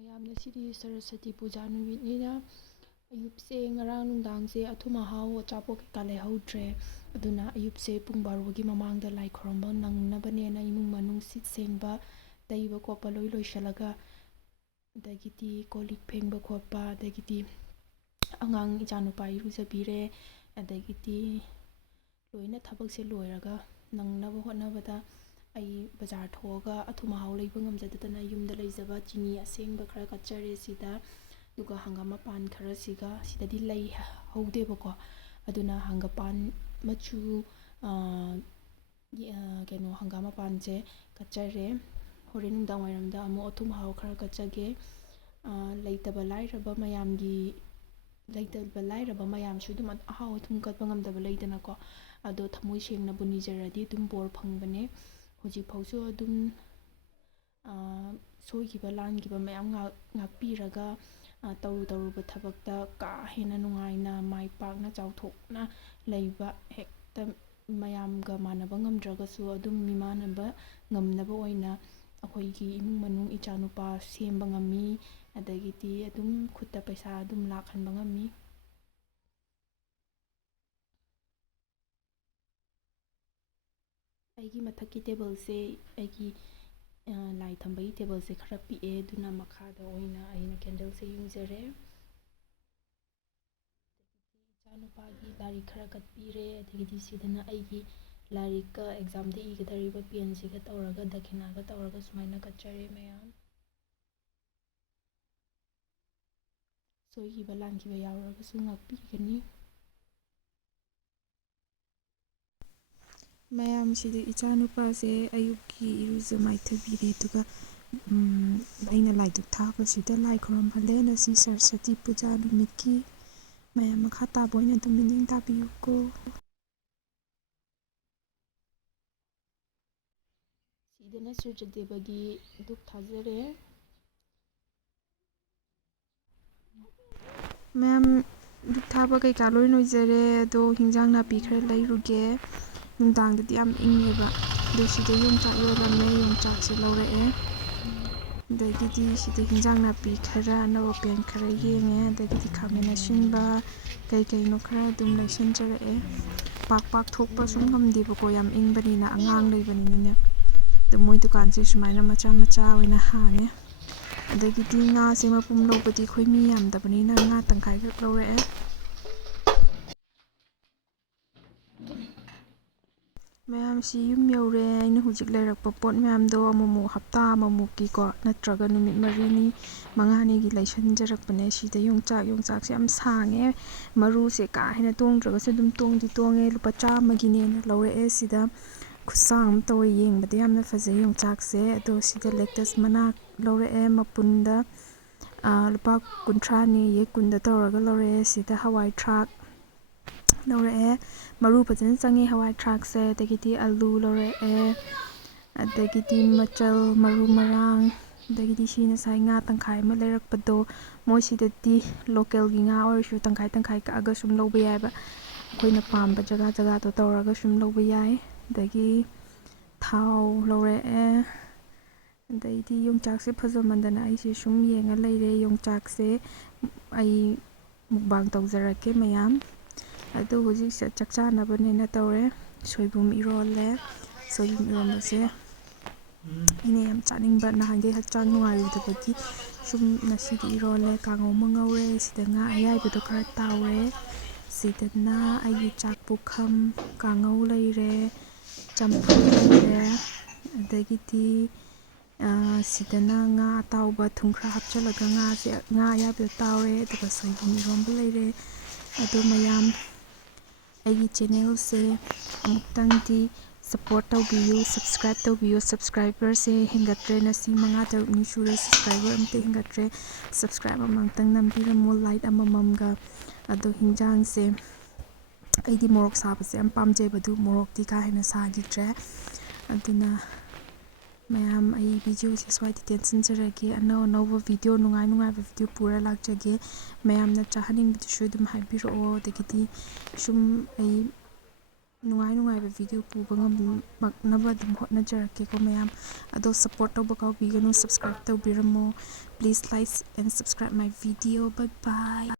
ꯃꯌꯥꯝ ꯉꯁꯤꯗꯤ ꯁꯔꯁꯋꯇꯤ ꯄꯨꯖꯥ ꯅꯨꯃꯤꯠꯅꯤꯅ ꯑꯌꯨꯛꯁꯦ ꯉꯔꯥꯡ ꯅꯨꯡꯗꯥꯡꯁꯦ ꯑꯊꯨꯝ ꯑꯍꯥꯎ ꯑꯆꯥꯄꯣꯠ ꯀꯩꯀꯥ ꯂꯩꯍꯧꯗ꯭ꯔꯦ. ꯑꯗꯨꯅ ꯑꯌꯨꯛꯁꯦ ꯄꯨꯡ 12ꯒꯤ ꯃꯃꯥꯡꯗ ꯂꯥꯏ ꯈꯣꯏꯔꯝꯕ ꯅꯪꯅꯕꯅꯦꯅ ꯏꯃꯨꯡ ꯃꯅꯨꯡ ꯁꯤꯠ ꯁꯦꯡꯕ ꯇꯩꯕ ꯈꯣꯠꯄ ꯂꯣꯏ ꯂꯣꯏꯁꯤꯜꯂꯒ ꯑꯗꯒꯤꯗꯤ ꯀꯣꯜ ꯂꯤꯛ ꯐꯦꯡꯕ ꯈꯣꯠꯄ ꯑꯗꯒꯤꯗꯤ ꯑꯉꯥꯡ ꯏꯆꯥꯅꯨꯄꯥ ꯏꯔꯨꯖꯕꯤꯔꯦ. ꯑꯗꯒꯤꯗꯤ ꯂꯣꯏꯅ ꯊꯕꯛꯁꯦ ꯂꯣꯏꯔꯒ ꯅꯪꯅꯕ ꯍꯣꯠꯅꯕꯗ ꯑꯩ ꯕꯖꯥꯔ ꯊꯣꯛꯑꯒ ꯑꯊꯨꯝ ꯑꯍꯥꯎ ꯂꯩꯕ ꯉꯝꯖꯗꯗꯅ ꯌꯨꯝꯗ ꯂꯩꯖꯕ ꯆꯤꯅꯤ ꯑꯁꯦꯡꯕ ꯈꯔ ꯀꯠꯆꯔꯦ ꯁꯤꯗ. ꯑꯗꯨꯒ ꯍꯪꯒꯥꯝ ꯃꯄꯥꯟ ꯈꯔꯁꯤꯒ ꯁꯤꯗꯗꯤ ꯂꯩ ꯍꯧꯗꯦꯕꯀꯣ. ꯑꯗꯨꯅ ꯍꯪꯒꯄꯥꯟ ꯃꯆꯨ ꯍꯪꯒꯥꯝ ꯃꯄꯥꯟꯁꯦ ꯀꯠꯆꯔꯦ. ꯍꯣꯔꯦꯟ ꯅꯨꯡꯗꯥꯡ ꯋꯥꯏꯔꯝꯗ ꯑꯃꯨꯛ ꯑꯊꯨꯝ ꯑꯍꯥꯎ ꯈꯔ ꯀꯠꯆꯒꯦ. ꯂꯩꯇꯕ ꯂꯥꯏꯔꯕ ꯃꯌꯥꯝꯁꯨ ꯑꯗꯨꯝ ꯑꯍꯥꯎ ꯑꯊꯨꯝ ꯀꯠꯄ ꯉꯝꯗꯕ ꯂꯩꯗꯅꯀꯣ. ꯑꯗꯣ ꯊꯃꯣꯏ ꯁꯦꯡꯅꯕꯨ ꯅꯤꯖꯔꯗꯤ ꯑꯗꯨꯝ ꯕꯣꯔ ꯐꯪꯕꯅꯦ. ꯍꯧꯖꯤꯛꯐꯥꯎꯁꯨ ꯑꯗꯨꯝ ꯁꯣꯏꯈꯤꯕ ꯂꯥꯟꯈꯤꯕ ꯃꯌꯥꯝ ꯉꯥꯛꯄꯤꯔꯒ ꯇꯧꯔꯨꯕ ꯊꯕꯛꯇ ꯀꯥ ꯍꯦꯟꯅ ꯅꯨꯡꯉꯥꯏꯅ ꯃꯥꯏ ꯄꯥꯛꯅ ꯆꯥꯎꯊꯣꯛꯅ ꯂꯩꯕ, ꯍꯦꯛꯇ ꯃꯌꯥꯝꯒ ꯃꯥꯟꯅꯕ ꯉꯝꯗ꯭ꯔꯒꯁꯨ ꯑꯗꯨꯝ ꯃꯤꯃꯥꯟꯅꯕ ꯉꯝꯅꯕ ꯑꯣꯏꯅ ꯑꯩꯈꯣꯏꯒꯤ ꯏꯃꯨꯡ ꯃꯅꯨꯡ ꯏꯆꯥꯅꯨꯄꯥ ꯁꯦꯝꯕ ꯉꯝꯃꯤ. ꯑꯗꯒꯤꯗꯤ ꯑꯗꯨꯝ ꯈꯨꯠꯇ ꯄꯩꯁꯥ ꯑꯗꯨꯝ ꯂꯥꯛꯍꯟꯕ ꯉꯝꯃꯤ. ꯑꯩꯒꯤ ꯃꯊꯛꯀꯤ ꯇꯦꯕꯜꯁꯦ ꯑꯩꯒꯤ ꯂꯥꯏ ꯊꯝꯕꯒꯤ ꯇꯦꯕꯜꯁꯦ ꯈꯔ ꯄꯤꯛꯑꯦ. ꯑꯗꯨꯅ ꯃꯈꯥꯗ ꯑꯣꯏꯅ ꯑꯩꯅ ꯀꯦꯟꯗꯜꯁꯦ ꯌꯨꯡꯖꯔꯦ. ꯏꯆꯥꯅꯨꯄꯥꯒꯤ ꯂꯥꯏꯔꯤꯛ ꯈꯔ ꯀꯠꯄꯤꯔꯦ. ꯑꯗꯒꯤꯗꯤ ꯁꯤꯗꯅ ꯑꯩꯒꯤ ꯂꯥꯏꯔꯤꯛꯀ ꯑꯦꯛꯖꯥꯝꯗ ꯏꯒꯗꯧꯔꯤꯕ ꯄꯦꯟꯁꯤꯒ ꯇꯧꯔꯒ ꯗꯈꯤꯅꯥꯒ ꯇꯧꯔꯒ ꯁꯨꯃꯥꯏꯅ ꯀꯠꯆꯔꯦ ꯃꯌꯥꯝ. ꯁꯣꯏꯈꯤꯕ ꯂꯥꯟꯈꯤꯕ ꯌꯥꯎꯔꯒꯁꯨ ꯉꯥꯛꯄꯤꯒꯅꯤ. ꯃꯌꯥꯝꯁꯤꯗ ꯏꯆꯥꯅꯨꯄꯥꯁꯦ ꯑꯌꯨꯛꯀꯤ ꯏꯔꯨꯖ ꯃꯥꯏꯊꯕꯤꯔꯦ. ꯑꯗꯨꯒ ꯑꯩꯅ ꯂꯥꯏꯗꯨꯛ ꯊꯥꯕꯁꯤꯗ ꯂꯥꯏ ꯈꯣꯏꯔꯝꯍꯜꯂꯦ. ꯉꯁꯤ ꯁꯔꯁꯋꯇꯤ ꯄꯨꯖꯥ ꯅꯨꯃꯤꯠꯀꯤ. ꯃꯌꯥꯝ ꯃꯈꯥ ꯇꯥꯕ ꯑꯣꯏꯅ ꯑꯗꯨꯝ ꯃꯤꯠꯌꯦꯡ ꯇꯥꯕꯤꯌꯨꯀꯣ. ꯁꯤꯗꯅ ꯁꯨꯔꯖꯗꯦꯕꯒꯤ ꯙꯨꯞ ꯊꯥꯖꯔꯦ. ꯃꯌꯥꯝ ꯙꯨꯞ ꯊꯥꯕ ꯀꯩꯀꯥ ꯂꯣꯏ ꯂꯣꯏꯖꯔꯦ. ꯑꯗꯣ ꯍꯤꯟꯖꯥꯡ ꯅꯥꯄꯤ ꯈꯔ ꯂꯩꯔꯨꯒꯦ. ꯅꯨꯡꯗꯥꯡꯗꯗꯤ ꯌꯥꯝ ꯏꯪꯉꯦꯕ. ꯑꯗꯣ ꯁꯤꯗ ꯌꯣꯡꯆꯥꯛ ꯌꯣꯜꯂꯝꯃꯦ. ꯌꯣꯡꯆꯥꯛꯁꯦ ꯂꯧꯔꯛꯑꯦ. ꯑꯗꯒꯤꯗꯤ ꯁꯤꯗ ꯍꯤꯟꯖꯥꯡ ꯅꯥꯄꯤ ꯈꯔ ꯑꯅꯧ ꯑꯄꯦꯟ ꯈꯔ ꯌꯦꯡꯉꯦ. ꯑꯗꯒꯤꯗꯤ ꯈꯥꯃꯦꯟ ꯑꯁꯤꯟꯕ ꯀꯩꯅꯣ ꯈꯔ ꯑꯗꯨꯝ ꯂꯩꯁꯟꯖꯔꯛꯑꯦ. ꯄꯥꯛ ꯊꯣꯛꯄ ꯁꯨꯝ ꯉꯝꯗꯦꯕꯀꯣ, ꯌꯥꯝ ꯏꯪꯕꯅꯤꯅ, ꯑꯉꯥꯡ ꯂꯩꯕꯅꯤꯅꯅꯦ. ꯑꯗꯣ ꯃꯣꯏ ꯗꯨꯀꯥꯟꯁꯦ ꯁꯨꯃꯥꯏꯅ ꯃꯆꯥ ꯑꯣꯏꯅ ꯍꯥꯡꯉꯦ. ꯑꯗꯒꯤꯗꯤ ꯉꯥꯁꯦ ꯃꯄꯨꯝ ꯂꯧꯕꯗꯤ ꯑꯩꯈꯣꯏ ꯃꯤ ꯌꯥꯝꯗꯕꯅꯤꯅ ꯉꯥ ꯇꯪꯈꯥꯏꯈꯛ ꯂꯧꯔꯛꯑꯦ. ꯃꯌꯥꯝꯁꯤ ꯌꯨꯝ ꯌꯧꯔꯦ. ꯑꯩꯅ ꯍꯧꯖꯤꯛ ꯂꯩꯔꯛꯄ ꯄꯣꯠ ꯃꯌꯥꯝꯗꯣ ꯑꯃꯨꯛ ꯍꯞꯇꯥ ꯑꯃꯃꯨꯛꯀꯤꯀꯣ ꯅꯠꯇ꯭ꯔꯒ ꯅꯨꯃꯤꯠ 4ꯅꯤ 5ꯅꯤꯒꯤ ꯂꯩꯁꯟꯖꯔꯛꯄꯅꯦ. ꯁꯤꯗ ꯌꯣꯡꯆꯥꯛꯁꯦ ꯌꯥꯝ ꯁꯥꯡꯉꯦ. ꯃꯔꯨꯁꯦ ꯀꯥ ꯍꯦꯟꯅ ꯇꯣꯡꯗ꯭ꯔꯒꯁꯨ ꯑꯗꯨꯝ ꯇꯣꯡꯉꯦ. ꯂꯨꯄꯥ 100ꯒꯤꯅꯦꯅ ꯂꯧꯔꯛꯑꯦ. ꯁꯤꯗ ꯈꯨꯠꯁꯥꯡ ꯑꯃ ꯇꯧꯋꯦ. ꯌꯦꯡꯕꯗ ꯌꯥꯝꯅ ꯐꯖꯩ ꯌꯣꯡꯆꯥꯛꯁꯦ. ꯑꯗꯣ ꯁꯤꯗ ꯂꯦꯛꯇꯁ ꯃꯅꯥ ꯂꯧꯔꯛꯑꯦ. ꯃꯄꯨꯟꯗ ꯂꯨꯄꯥ 50ꯅꯦꯌꯦ, 10ꯗ ꯇꯧꯔꯒ ꯂꯧꯔꯛꯑꯦ. ꯁꯤꯗ ꯍꯋꯥꯏ ꯊꯔꯥꯛ ꯂꯧꯔꯛꯑꯦ. ꯃꯔꯨ ꯐꯖꯅ ꯆꯪꯉꯦ ꯍꯋꯥꯏ ꯊꯔꯥꯛꯁꯦ. ꯑꯗꯒꯤꯗꯤ ꯑꯂꯨ ꯂꯧꯔꯛꯑꯦ. ꯑꯗꯒꯤꯗꯤ ꯃꯆꯜ, ꯃꯔꯨ ꯃꯔꯥꯡ, ꯑꯗꯒꯤꯗꯤ ꯁꯤ ꯉꯁꯥꯏ ꯉꯥ ꯇꯪꯈꯥꯏ ꯑꯃ ꯂꯩꯔꯛꯄꯗꯣ. ꯃꯣꯏꯁꯤꯗꯗꯤ ꯂꯣꯀꯦꯜꯒꯤ ꯉꯥ ꯑꯣꯏꯔꯁꯨ ꯇꯪꯈꯥꯏ ꯀꯛꯑꯒ ꯁꯨꯝ ꯂꯧꯕ ꯌꯥꯏꯕ. ꯑꯩꯈꯣꯏꯅ ꯄꯥꯝꯕ ꯖꯒꯥꯗꯣ ꯇꯧꯔꯒ ꯁꯨꯝ ꯂꯧꯕ ꯌꯥꯏ. ꯑꯗꯒꯤ ꯊꯥꯎ ꯂꯧꯔꯛꯑꯦ. ꯑꯗꯩꯗꯤ ꯌꯣꯡꯆꯥꯛꯁꯦ ꯐꯖꯃꯟꯗꯅ ꯑꯩꯁꯦ ꯁꯨꯝ ꯌꯦꯡꯉ ꯂꯩꯔꯦ. ꯌꯣꯡꯆꯥꯛꯁꯦ ꯑꯩ ꯃꯨꯛꯕꯥꯡ ꯇꯧꯖꯔꯛꯀꯦ ꯃꯌꯥꯝ. ꯑꯗꯣ ꯍꯧꯖꯤꯛꯁꯦ ꯆꯥꯛ ꯆꯥꯅꯕꯅꯦꯅ ꯇꯧꯔꯦ. ꯁꯣꯏꯕꯨꯝ ꯏꯔꯣꯜꯂꯦ. ꯁꯣꯏꯕꯨꯝ ꯏꯔꯣꯟꯕꯁꯦ ꯑꯩꯅ ꯌꯥꯝ ꯆꯥꯅꯤꯡꯕ, ꯅꯍꯥꯟꯈꯩ ꯍꯛꯆꯥꯡ ꯅꯨꯡꯉꯥꯏꯔꯨꯗꯕꯒꯤ ꯁꯨꯝ ꯉꯁꯤꯗꯤ ꯏꯔꯣꯜꯂꯦ. ꯀꯥꯡꯉꯧ ꯑꯃ ꯉꯧꯔꯦ. ꯁꯤꯗ ꯉꯥ ꯑꯌꯥꯏꯕꯗꯣ ꯈꯔ ꯇꯥꯎꯔꯦ. ꯁꯤꯗꯅ ꯑꯩꯒꯤ ꯆꯥꯛ ꯄꯨꯈꯝ, ꯀꯥꯡꯉꯧ ꯂꯩꯔꯦ, ꯆꯝꯐꯨꯠ ꯂꯩꯔꯦ. ꯑꯗꯒꯤꯗꯤ ꯁꯤꯗꯅ ꯉꯥ ꯑꯇꯥꯎꯕ ꯊꯨꯝ ꯈꯔ ꯍꯥꯞꯆꯤꯜꯂꯒ ꯉꯥ ꯑꯌꯥꯏꯕꯗꯣ ꯇꯥꯎꯔꯦ. ꯑꯗꯨꯒ ꯁꯣꯏꯕꯨꯝ ꯏꯔꯣꯟꯕ ꯂꯩꯔꯦ. ꯑꯗꯣ ꯃꯌꯥꯝ ꯑꯩꯒꯤ ꯆꯦꯅꯦꯜꯁꯦ ꯑꯃꯨꯛꯇꯪꯗꯤ ꯁꯞꯄꯣꯔꯠ ꯇꯧꯕꯤꯌꯨ, ꯁꯞꯁꯀ꯭ꯔꯥꯏꯞ ꯇꯧꯕꯤꯌꯨ. ꯁꯞꯁꯀ꯭ꯔꯥꯏꯕꯔꯁꯦ ꯍꯦꯟꯒꯠꯇ꯭ꯔꯦ. ꯉꯁꯤ 5-6ꯅꯤ ꯁꯨꯔꯦ. ꯁꯞꯁꯀ꯭ꯔꯥꯏꯕꯔ ꯑꯝꯇ ꯍꯦꯟꯒꯠꯇ꯭ꯔꯦ. ꯁꯞꯁꯀ꯭ꯔꯥꯏꯕ ꯑꯃꯇꯪ ꯅꯝꯕꯤꯔꯝꯃꯨ, ꯂꯥꯏꯛ ꯑꯃꯃꯝꯒ. ꯑꯗꯣ ꯍꯤꯟꯖꯥꯡꯁꯦ ꯑꯩꯗꯤ ꯃꯣꯔꯣꯛ ꯁꯥꯕꯁꯦ ꯌꯥꯝ ꯄꯥꯝꯖꯩꯕ. ꯑꯗꯨ ꯃꯣꯔꯣꯛꯇꯤ ꯀꯥ ꯍꯦꯟꯅ ꯁꯥꯈꯤꯗ꯭ꯔꯦ. ꯑꯗꯨꯅ ꯃꯌꯥꯝ ꯑꯩ ꯚꯤꯗꯤꯑꯣꯁꯦ ꯁ꯭ꯋꯥꯏꯗ ꯇꯦꯟꯁꯤꯟꯖꯔꯒꯦ. ꯑꯅꯧꯕ ꯚꯤꯗꯤꯑꯣ, ꯅꯨꯡꯉꯥꯏꯕ ꯚꯤꯗꯤꯑꯣ ꯄꯨꯔ ꯂꯥꯛꯆꯒꯦ. ꯃꯌꯥꯝꯅ ꯆꯥꯍꯟꯅꯤꯡꯕꯗꯨꯁꯨ ꯑꯗꯨꯝ ꯍꯥꯏꯕꯤꯔꯛꯑꯣ. ꯑꯗꯒꯤꯗꯤ ꯁꯨꯝ ꯑꯩ ꯅꯨꯡꯉꯥꯏꯕ ꯚꯤꯗꯤꯑꯣ ꯄꯨꯕ ꯉꯝꯃꯛꯅꯕ ꯑꯗꯨꯝ ꯍꯣꯠꯅꯖꯔꯛꯀꯦꯀꯣ ꯃꯌꯥꯝ ꯑꯗꯣ ꯁꯞꯄꯣꯔꯠ ꯇꯧꯕ ꯀꯥꯎꯕꯤꯒꯅꯨ ꯁꯞꯁꯀ꯭ꯔꯥꯏꯕ ꯇꯧꯕꯤꯔꯝꯃꯣ ꯄ꯭ꯂꯤꯁ ꯂꯥꯏꯛ ꯑꯦꯟ ꯁꯞꯁꯀ꯭ꯔꯥꯏꯕ ꯃꯥꯏ ꯚꯤꯗꯤꯑꯣ ꯕꯥꯏ ꯕꯥꯏ